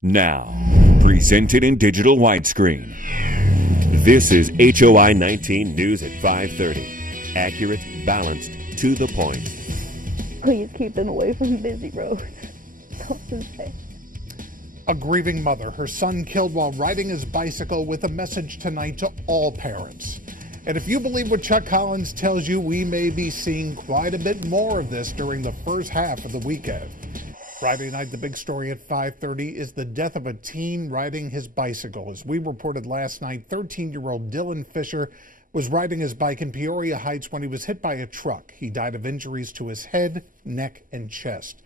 Now, presented in digital widescreen. This is HOI 19 News at 5:30. Accurate, balanced, to the point. Please keep them away from busy roads. A grieving mother, her son killed while riding his bicycle, with a message tonight to all parents. And if you believe what Chuck Collins tells you, we may be seeing quite a bit more of this during the first half of the weekend. Friday night, the big story at 5:30 is the death of a teen riding his bicycle. As we reported last night, 13-year-old Dylan Fisher was riding his bike in Peoria Heights when he was hit by a truck. He died of injuries to his head, neck, and chest.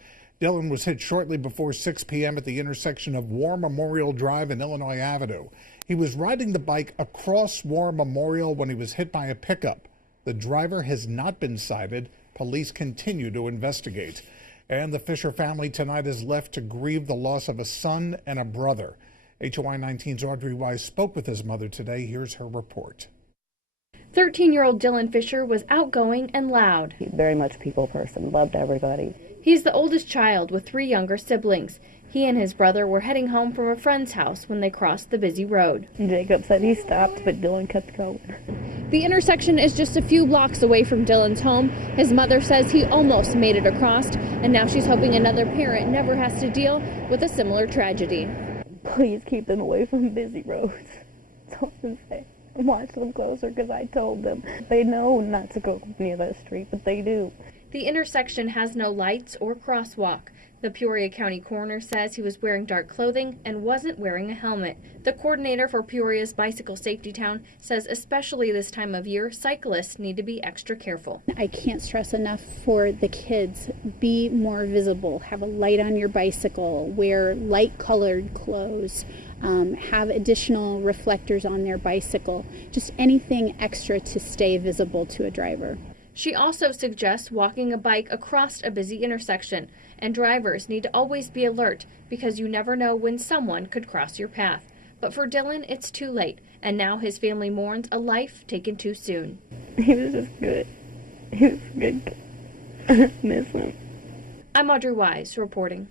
Dylan was hit shortly before 6 p.m. at the intersection of War Memorial Drive and Illinois Avenue. He was riding the bike across War Memorial when he was hit by a pickup. The driver has not been cited. Police continue to investigate. And the Fisher family tonight is left to grieve the loss of a son and a brother. HOI 19's Audrey Wise spoke with his mother today. Here's her report. 13-year-old Dylan Fisher was outgoing and loud. He's very much a people person, loved everybody. He's the oldest child with 3 younger siblings. He and his brother were heading home from a friend's house when they crossed the busy road. Jacob said he stopped, but Dylan kept going. The intersection is just a few blocks away from Dylan's home. His mother says he almost made it across, and now she's hoping another parent never has to deal with a similar tragedy. Please keep them away from busy roads. That's all I can say. Watch them closer, because I told them. They know not to go near that street, but they do. The intersection has no lights or crosswalk. The Peoria County coroner says he was wearing dark clothing and wasn't wearing a helmet. The coordinator for Peoria's Bicycle Safety Town says especially this time of year, cyclists need to be extra careful. I can't stress enough for the kids, be more visible, have a light on your bicycle, wear light-colored clothes, have additional reflectors on their bicycle, just anything extra to stay visible to a driver. She also suggests walking a bike across a busy intersection, and drivers need to always be alert because you never know when someone could cross your path. But for Dylan, it's too late, and now his family mourns a life taken too soon. He was just good. He was a good kid. I miss him. I'm Audrey Wise reporting.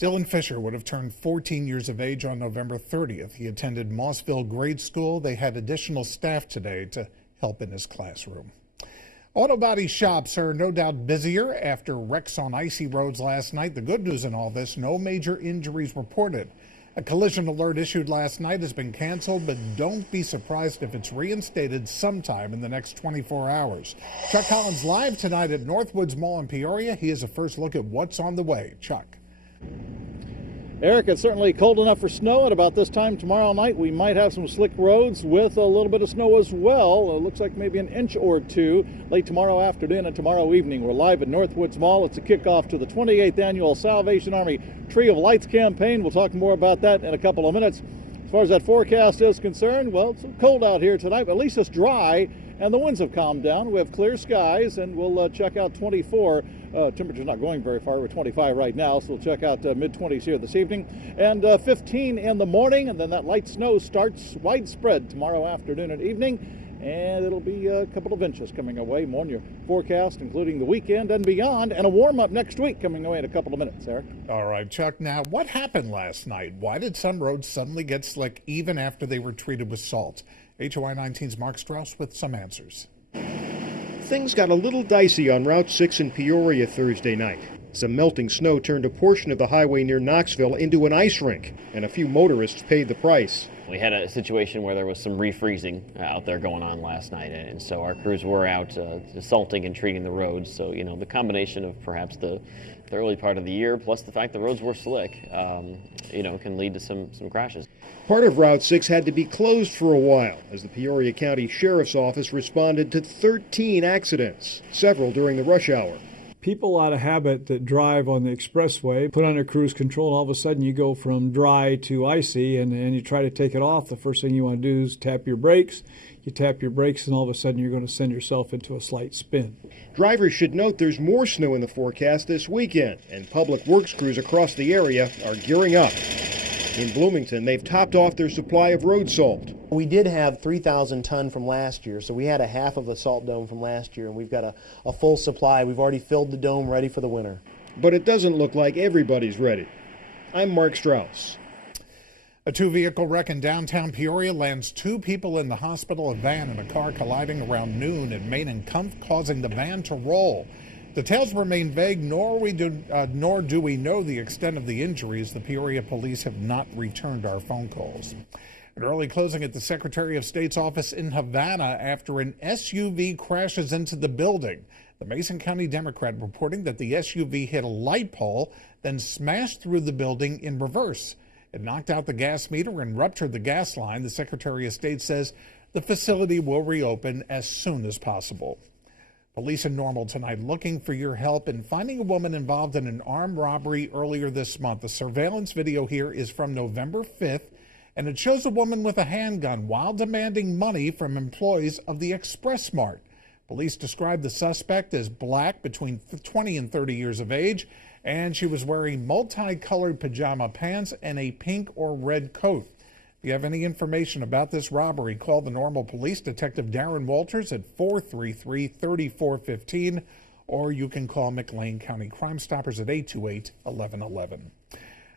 Dylan Fisher would have turned 14 years of age on November 30th. He attended Mossville Grade School. They had additional staff today to help in his classroom. Auto body shops are no doubt busier after wrecks on icy roads last night. The good news in all this, no major injuries reported. A collision alert issued last night has been canceled, but don't be surprised if it's reinstated sometime in the next 24 hours. Chuck Collins live tonight at Northwoods Mall in Peoria. He has a first look at what's on the way. Chuck. Eric, it's certainly cold enough for snow. At about this time tomorrow night, we might have some slick roads with a little bit of snow as well. It looks like maybe an inch or two late tomorrow afternoon and tomorrow evening. We're live at Northwoods Mall. It's a kickoff to the 28th Annual Salvation Army Tree of Lights campaign. We'll talk more about that in a couple of minutes. As far as that forecast is concerned, well, it's cold out here tonight, but at least it's dry, and the winds have calmed down. We have clear skies, and we'll check out 24. Temperature's not going very far. We're 25 right now, so we'll check out mid-20s here this evening. And 15 in the morning, and then that light snow starts widespread tomorrow afternoon and evening. And it'll be a couple of inches coming away. More on your forecast, including the weekend and beyond, and a warm-up next week coming away in a couple of minutes, Eric. All right, Chuck. Now, what happened last night? Why did some roads suddenly get slick even after they were treated with salt? HOI 19's Mark Strauss with some answers. Things got a little dicey on Route 6 in Peoria Thursday night. Some melting snow turned a portion of the highway near Knoxville into an ice rink, and a few motorists paid the price. We had a situation where there was some refreezing out there going on last night, and so our crews were out salting and treating the roads. So, you know, the combination of perhaps the early part of the year plus the fact the roads were slick, can lead to some crashes. Part of Route 6 had to be closed for a while as the Peoria County Sheriff's Office responded to 13 accidents, several during the rush hour. People out of habit that drive on the expressway put under cruise control, and all of a sudden you go from dry to icy, and you try to take it off. The first thing you want to do is tap your brakes. You tap your brakes, and all of a sudden you're going to send yourself into a slight spin. Drivers should note there's more snow in the forecast this weekend, and public works crews across the area are gearing up. In Bloomington, they've topped off their supply of road salt. We did have 3,000 ton from last year, so we had a half of a salt dome from last year, and we've got a full supply. We've already filled the dome ready for the winter. But it doesn't look like everybody's ready. I'm Mark Strauss. A two-vehicle wreck in downtown Peoria lands 2 people in the hospital. A van and a car colliding around noon at Main and Kumpf, causing the van to roll. Details remain vague, nor do we know the extent of the injuries. The Peoria police have not returned our phone calls. An early closing at the Secretary of State's office in Havana after an SUV crashes into the building. The Mason County Democrat reporting that the SUV hit a light pole, then smashed through the building in reverse. It knocked out the gas meter and ruptured the gas line. The Secretary of State says the facility will reopen as soon as possible. Police in Normal tonight looking for your help in finding a woman involved in an armed robbery earlier this month. The surveillance video here is from November 5th, and it shows a woman with a handgun while demanding money from employees of the Express Mart. Police described the suspect as black, between 20 and 30 years of age, and she was wearing multicolored pajama pants and a pink or red coat. If you have any information about this robbery, call the Normal Police, Detective Darren Walters at 433-3415, or you can call McLean County Crime Stoppers at 828-1111.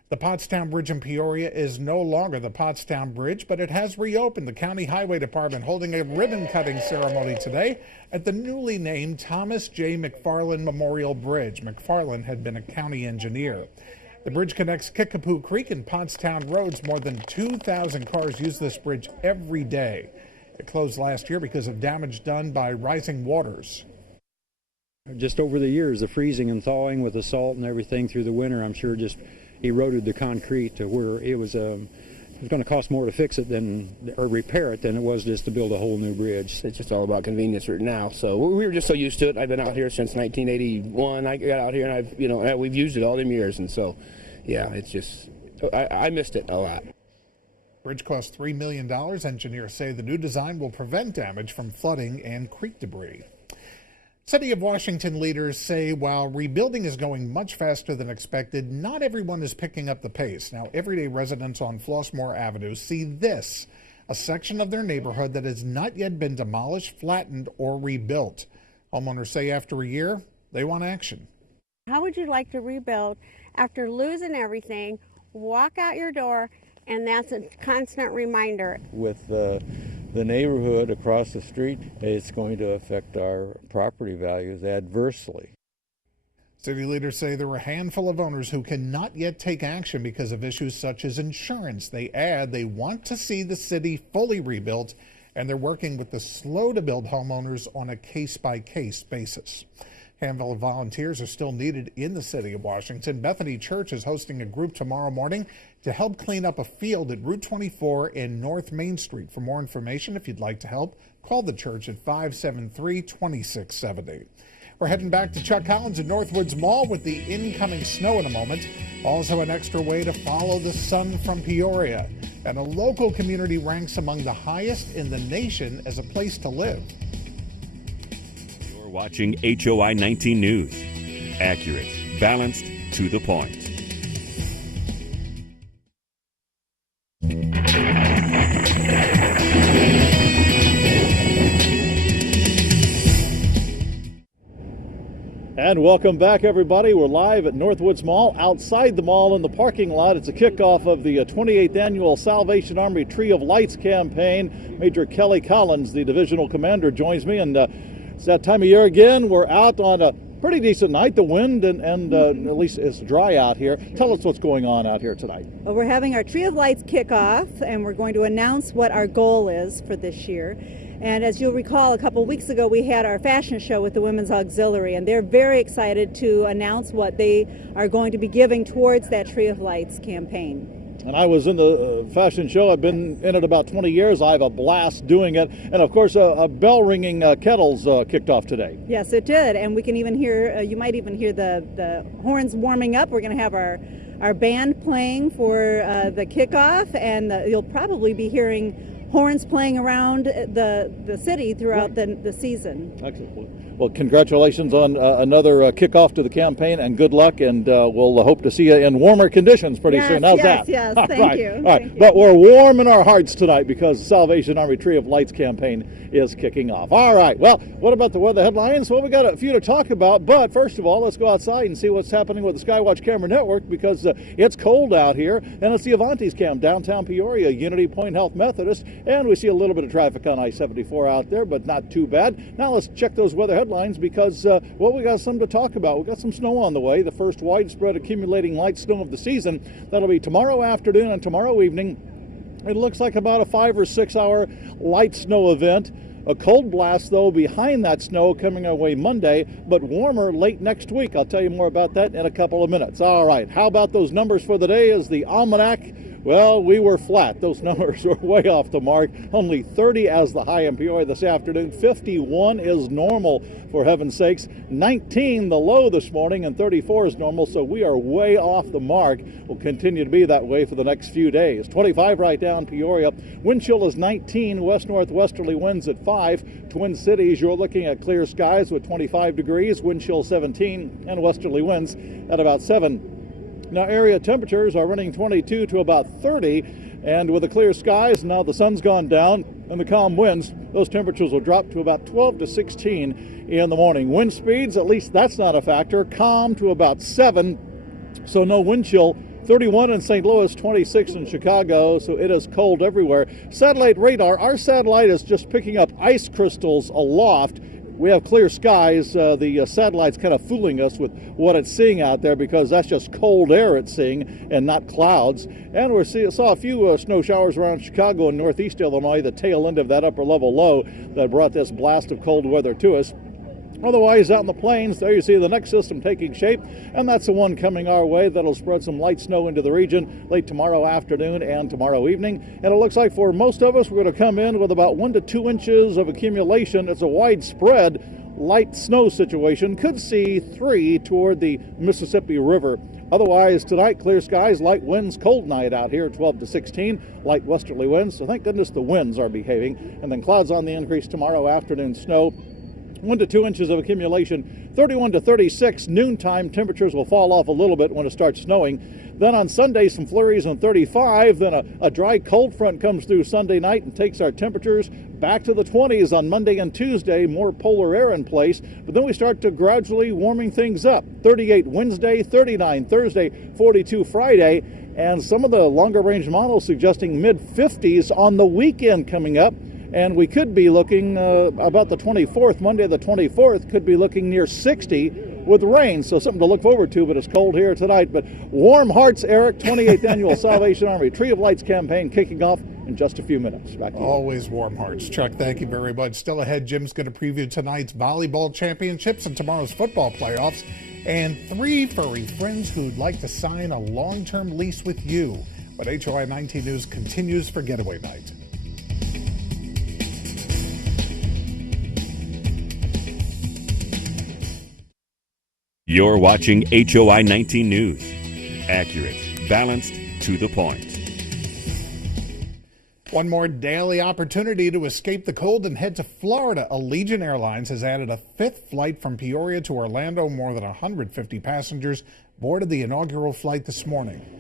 The Pottstown Bridge in Peoria is no longer the Pottstown Bridge, but it has reopened. The County Highway Department holding a ribbon-cutting ceremony today at the newly named Thomas J. McFarland Memorial Bridge. McFarland had been a county engineer. The bridge connects Kickapoo Creek and Pottstown roads. More than 2,000 cars use this bridge every day. It closed last year because of damage done by rising waters. Just over the years, the freezing and thawing with the salt and everything through the winter, I'm sure just eroded the concrete to where it was going to cost more to fix it or repair it than it was just to build a whole new bridge. It's just all about convenience right now. So we were just so used to it. I've been out here since 1981. I got out here and we've used it all them years. And so, yeah, it's just, I missed it a lot. Bridge cost $3 million. Engineers say the new design will prevent damage from flooding and creek debris. City of Washington leaders say while rebuilding is going much faster than expected, not everyone is picking up the pace. Now, everyday residents on Flossmoor Avenue see this, a section of their neighborhood that has not yet been demolished, flattened, or rebuilt. Homeowners say after a year, they want action. How would you like to rebuild after losing everything, walk out your door, and that's a constant reminder? With the neighborhood across the street, it's going to affect our property values adversely. City leaders say there are a handful of owners who cannot yet take action because of issues such as insurance. They add they want to see the city fully rebuilt, and they're working with the slow-to-build homeowners on a case-by-case basis. A handful of volunteers are still needed in the city of Washington. Bethany Church is hosting a group tomorrow morning to help clean up a field at Route 24 and North Main Street. For more information, if you'd like to help, call the church at 573-2670. We're heading back to Chuck Collins at Northwoods Mall with the incoming snow in a moment. Also an extra way to follow the sun from Peoria. And a local community ranks among the highest in the nation as a place to live. You're watching HOI 19 News. Accurate, balanced, to the point. And welcome back, everybody. We're live at Northwoods Mall. Outside the mall in the parking lot, it's a kickoff of the 28th Annual Salvation Army Tree of Lights campaign. Major Kelly Collins, the divisional commander, joins me. And it's that time of year again. We're out on a pretty decent night. The wind and at least it's dry out here. Tell us what's going on out here tonight. Well, we're having our Tree of Lights kickoff, and we're going to announce what our goal is for this year. And as you'll recall, a couple weeks ago, we had our fashion show with the Women's Auxiliary, and they're very excited to announce what they are going to be giving towards that Tree of Lights campaign. And I was in the fashion show. I've been in it about 20 years. I have a blast doing it. And, of course, a bell-ringing kettles kicked off today. Yes, it did. And we can even hear, you might even hear the horns warming up. We're going to have our band playing for the kickoff, and you'll probably be hearing horns playing around the city throughout the season. Excellent. Well, congratulations on another kickoff to the campaign, and good luck, and we'll hope to see you in warmer conditions pretty soon. How's that? Yes, All thank right. you. All right. Thank you. But we're warm in our hearts tonight because the Salvation Army Tree of Lights campaign is kicking off. All right. Well, what about the weather headlines? Well, we got a few to talk about, but first of all, let's go outside and see what's happening with the Skywatch Camera Network because it's cold out here, and it's the Avanti's Camp, downtown Peoria, Unity Point Health Methodist, and we see a little bit of traffic on I-74 out there, but not too bad. Now let's check those weather headlines because well, we got some to talk about. We got some snow on the way, the first widespread accumulating light snow of the season. That'll be tomorrow afternoon and tomorrow evening. It looks like about a 5 or 6 hour light snow event. A cold blast, though, behind that snow coming our way Monday, but warmer late next week. I'll tell you more about that in a couple of minutes. All right, how about those numbers for the day? Is the almanac? Well, we were flat. Those numbers were way off the mark. Only 30 as the high in Peoria this afternoon. 51 is normal, for heaven's sakes. 19 the low this morning, and 34 is normal, so we are way off the mark. Will continue to be that way for the next few days. 25 right down Peoria. Wind chill is 19. West-northwesterly winds at 5. Twin Cities, you're looking at clear skies with 25 degrees. Wind chill 17, and westerly winds at about 7. Now, area temperatures are running 22 to about 30, and with the clear skies, now the sun's gone down, and the calm winds, those temperatures will drop to about 12 to 16 in the morning. Wind speeds, at least that's not a factor, calm to about 7, so no wind chill. 31 in St. Louis, 26 in Chicago, so it is cold everywhere. Satellite radar, our satellite is just picking up ice crystals aloft. We have clear skies. The satellite's kind of fooling us with what it's seeing out there because that's just cold air it's seeing and not clouds. And we saw a few snow showers around Chicago and northeast Illinois, the tail end of that upper level low that brought this blast of cold weather to us. Otherwise, out in the plains, there you see the next system taking shape, and that's the one coming our way that'll spread some light snow into the region late tomorrow afternoon and tomorrow evening. And it looks like for most of us, we're going to come in with about 1 to 2 inches of accumulation. It's a widespread light snow situation. Could see 3 toward the Mississippi River. Otherwise, tonight, clear skies, light winds, cold night out here, 12 to 16, light westerly winds. So thank goodness the winds are behaving. And then clouds on the increase tomorrow afternoon, snow. 1 to 2 inches of accumulation, 31 to 36. Noontime temperatures will fall off a little bit when it starts snowing. Then on Sunday, some flurries on 35. Then a dry cold front comes through Sunday night and takes our temperatures back to the 20s on Monday and Tuesday. More polar air in place. But then we start to gradually warming things up. 38 Wednesday, 39 Thursday, 42 Friday. And some of the longer range models suggesting mid-50s on the weekend coming up. And we could be looking about the 24th, Monday the 24th, could be looking near 60 with rain. So something to look forward to, but it's cold here tonight. But warm hearts, Eric, 28th Annual Salvation Army Tree of Lights campaign kicking off in just a few minutes. Back to you. Always warm hearts. Chuck, thank you very much. Still ahead, Jim's going to preview tonight's volleyball championships and tomorrow's football playoffs. And 3 furry friends who'd like to sign a long-term lease with you. But HOI 19 News continues for Getaway Night. You're watching HOI 19 News. Accurate, balanced, to the point. One more daily opportunity to escape the cold and head to Florida. Allegiant Airlines has added a 5th flight from Peoria to Orlando. More than 150 passengers boarded the inaugural flight this morning.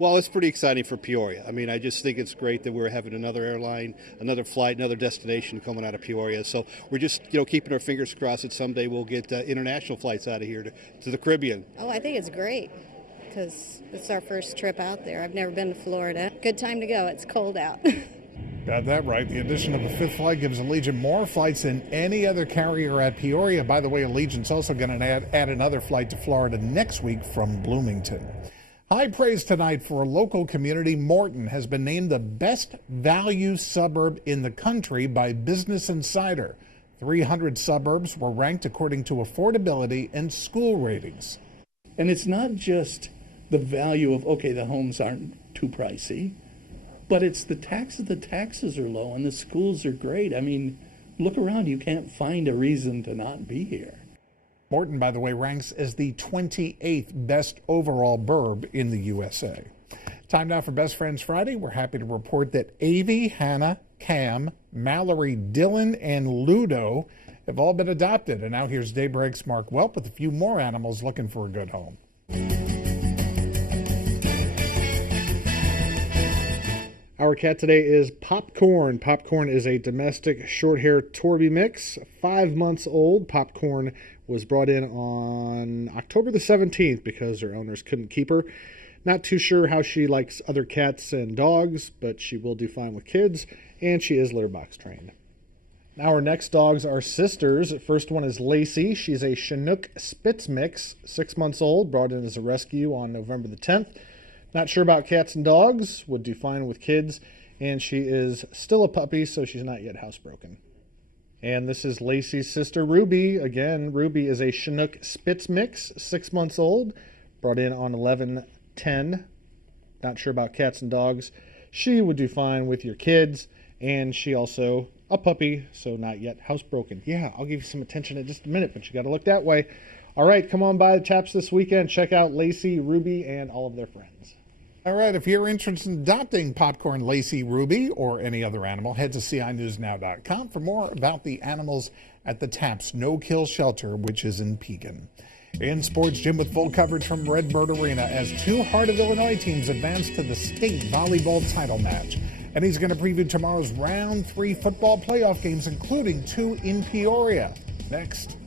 Well, it's pretty exciting for Peoria. I mean, I just think it's great that we're having another airline, another flight, another destination coming out of Peoria. So we're just, keeping our fingers crossed that someday we'll get international flights out of here to the Caribbean. Oh, I think it's great because it's our first trip out there. I've never been to Florida. Good time to go. It's cold out. Got that right. The addition of a 5th flight gives Allegiant more flights than any other carrier at Peoria. By the way, Allegiant's also going to add another flight to Florida next week from Bloomington. High praise tonight for a local community. Morton has been named the best value suburb in the country by Business Insider. 300 suburbs were ranked according to affordability and school ratings. And it's not just the value of, okay, the homes aren't too pricey, but it's the taxes. The taxes are low and the schools are great. I mean, look around. You can't find a reason to not be here. Morton, by the way, ranks as the 28th best overall burb in the USA. Time now for Best Friends Friday. We're happy to report that Avi, Hannah, Cam, Mallory, Dylan, and Ludo have all been adopted. And now here's Daybreak's Mark Welp with a few more animals looking for a good home. Our cat today is Popcorn. Popcorn is a domestic short-hair Torby mix, 5 months old. Popcorn was brought in on October the 17th because her owners couldn't keep her. Not too sure how she likes other cats and dogs, but she will do fine with kids, and she is litter box trained. Our next dogs are sisters. First one is Lacey. She's a Chinook Spitz mix, 6 months old, brought in as a rescue on November the 10th. Not sure about cats and dogs, would do fine with kids, and she is still a puppy, so she's not yet housebroken. And this is Lacey's sister, Ruby. Again, Ruby is a Chinook Spitz mix, 6 months old, brought in on 11/10. Not sure about cats and dogs. She would do fine with your kids, and she also a puppy, so not yet housebroken. Yeah, I'll give you some attention in just a minute, but you got to look that way. All right, come on by the Taps this weekend. Check out Lacey, Ruby, and all of their friends. All right, if you're interested in adopting Popcorn, Lacey, Ruby, or any other animal, head to CINewsNow.com for more about the animals at the Taps No-Kill Shelter, which is in Pekin. In sports, Jim with full coverage from Redbird Arena as 2 Heart of Illinois teams advance to the state volleyball title match. And he's going to preview tomorrow's round 3 football playoff games, including 2 in Peoria. Next.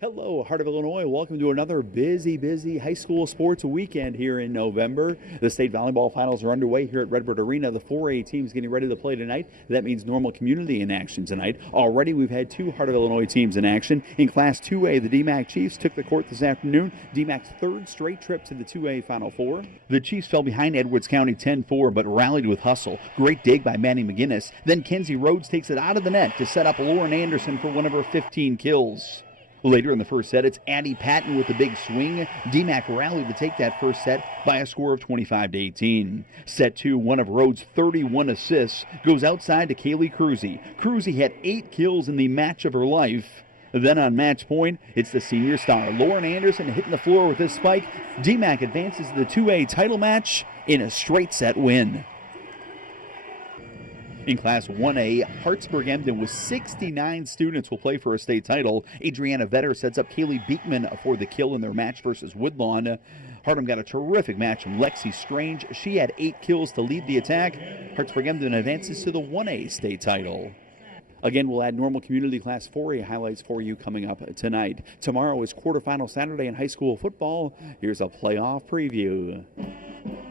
Hello, Heart of Illinois. Welcome to another busy high school sports weekend here in November. The state volleyball finals are underway here at Redbird Arena. The 4A team's getting ready to play tonight. That means normal community in action tonight. Already we've had 2 Heart of Illinois teams in action. In Class 2A, the DMAC Chiefs took the court this afternoon. DMAC's 3rd straight trip to the 2A Final Four. The Chiefs fell behind Edwards County 10-4, but rallied with hustle. Great dig by Manny McGinnis. Then Kenzie Rhodes takes it out of the net to set up Lauren Anderson for one of her 15 kills. Later in the first set, it's Addie Patton with the big swing. DMAC rallied to take that first set by a score of 25-18. Set 2, one of Rhodes' 31 assists, goes outside to Kaylee Cruzy. Cruzy had 8 kills in the match of her life. Then on match point, it's the senior star, Lauren Anderson, hitting the floor with this spike. DMAC advances to the 2A title match in a straight set win. In Class 1A, Hartsburg-Emden with 69 students will play for a state title. Adriana Vetter sets up Kaylee Beekman for the kill in their match versus Woodlawn. Hardham got a terrific match from Lexi Strange. She had 8 kills to lead the attack. Hartsburg-Emden advances to the 1A state title. Again, we'll add normal community Class 4A highlights for you coming up tonight. Tomorrow is quarterfinal Saturday in high school football. Here's a playoff preview.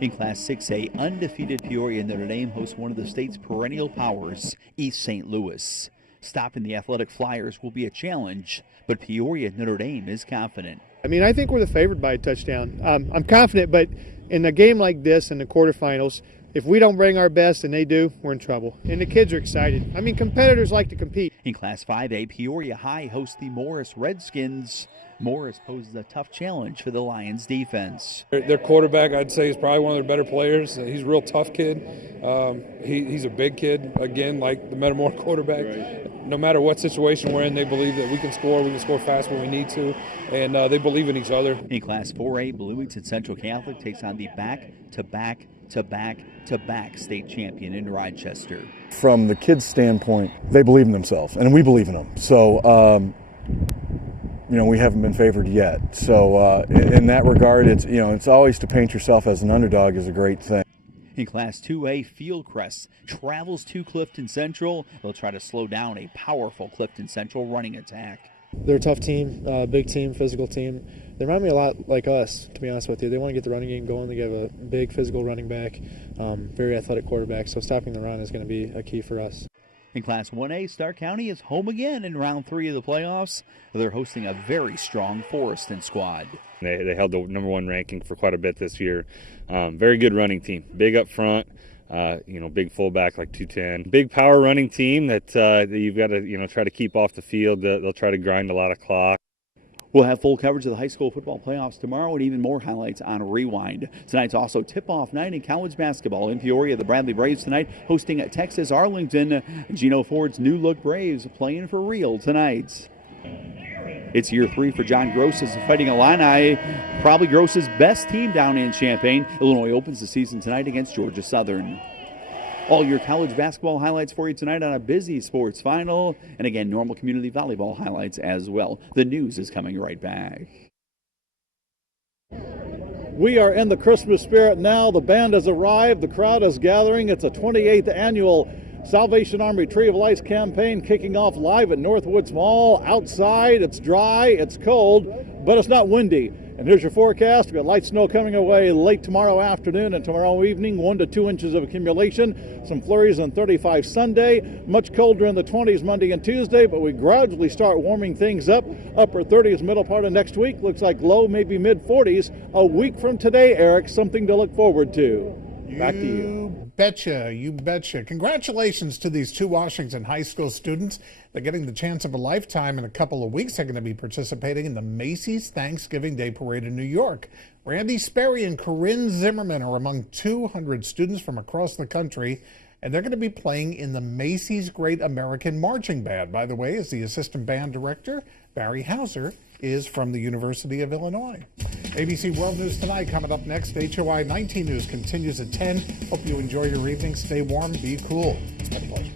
In Class 6A, undefeated Peoria Notre Dame hosts one of the state's perennial powers, East St. Louis. Stopping the Athletic Flyers will be a challenge, but Peoria Notre Dame is confident. I mean, I think we're the favored by a touchdown. I'm confident, but in a game like this, in the quarterfinals, if we don't bring our best and they do, we're in trouble. And the kids are excited. I mean, competitors like to compete. In Class 5A, Peoria High hosts the Morris Redskins. Morris poses a tough challenge for the Lions defense. Their quarterback, I'd say, is probably one of their better players. He's a real tough kid. He's a big kid, again, like the Metamora quarterback. Right. No matter what situation we're in, they believe that we can score fast when we need to, and they believe in each other. In Class 4A, Bloomington Central Catholic takes on the back-to-back state champion in Rochester. From the kids' standpoint, they believe in themselves, and we believe in them. So, we haven't been favored yet. So, in that regard, it's always to paint yourself as an underdog is a great thing. In Class 2A, Fieldcrest travels to Clifton Central. They'll try to slow down a powerful Clifton Central running attack. They're a tough team, big team, physical team. They remind me a lot like us, to be honest with you. They want to get the running game going. They have a big physical running back, very athletic quarterback, so stopping the run is going to be a key for us. In Class 1A, Stark County is home again in round 3 of the playoffs. They're hosting a very strong Forreston squad. They held the #1 ranking for quite a bit this year. Very good running team, big up front. Big fullback like 210. Big power running team that you've got to try to keep off the field. They'll try to grind a lot of clock. We'll have full coverage of the high school football playoffs tomorrow and even more highlights on Rewind. Tonight's also tip-off night in college basketball. In Peoria, the Bradley Braves tonight hosting Texas Arlington. Gino Ford's new-look Braves playing for real tonight. It's year 3 for John Gross's Fighting Illini, probably Gross's best team down in Champaign. Illinois opens the season tonight against Georgia Southern. All your college basketball highlights for you tonight on a busy sports final. And again, normal community volleyball highlights as well. The news is coming right back. We are in the Christmas spirit now. The band has arrived. The crowd is gathering. It's a 28th annual Salvation Army Tree of Lights campaign kicking off live at Northwoods Mall. Outside, it's dry, it's cold, but it's not windy. And here's your forecast. We've got light snow coming away late tomorrow afternoon and tomorrow evening, 1 to 2 inches of accumulation. Some flurries on 35 Sunday. Much colder in the 20s Monday and Tuesday, but we gradually start warming things up. Upper 30s middle part of next week. Looks like low, maybe mid 40s. A week from today, Eric, something to look forward to. Back to you. You betcha. Congratulations to these 2 Washington high school students. They're getting the chance of a lifetime. In a couple of weeks, they're going to be participating in the Macy's Thanksgiving Day Parade in New York. Randy Sperry and Corinne Zimmerman are among 200 students from across the country, and they're going to be playing in the Macy's Great American Marching Band. By the way, as the assistant band director, Barry Hauser is from the University of Illinois. ABC World News Tonight coming up next. HOI 19 News continues at 10. Hope you enjoy your evening. Stay warm, be cool. It's been a pleasure.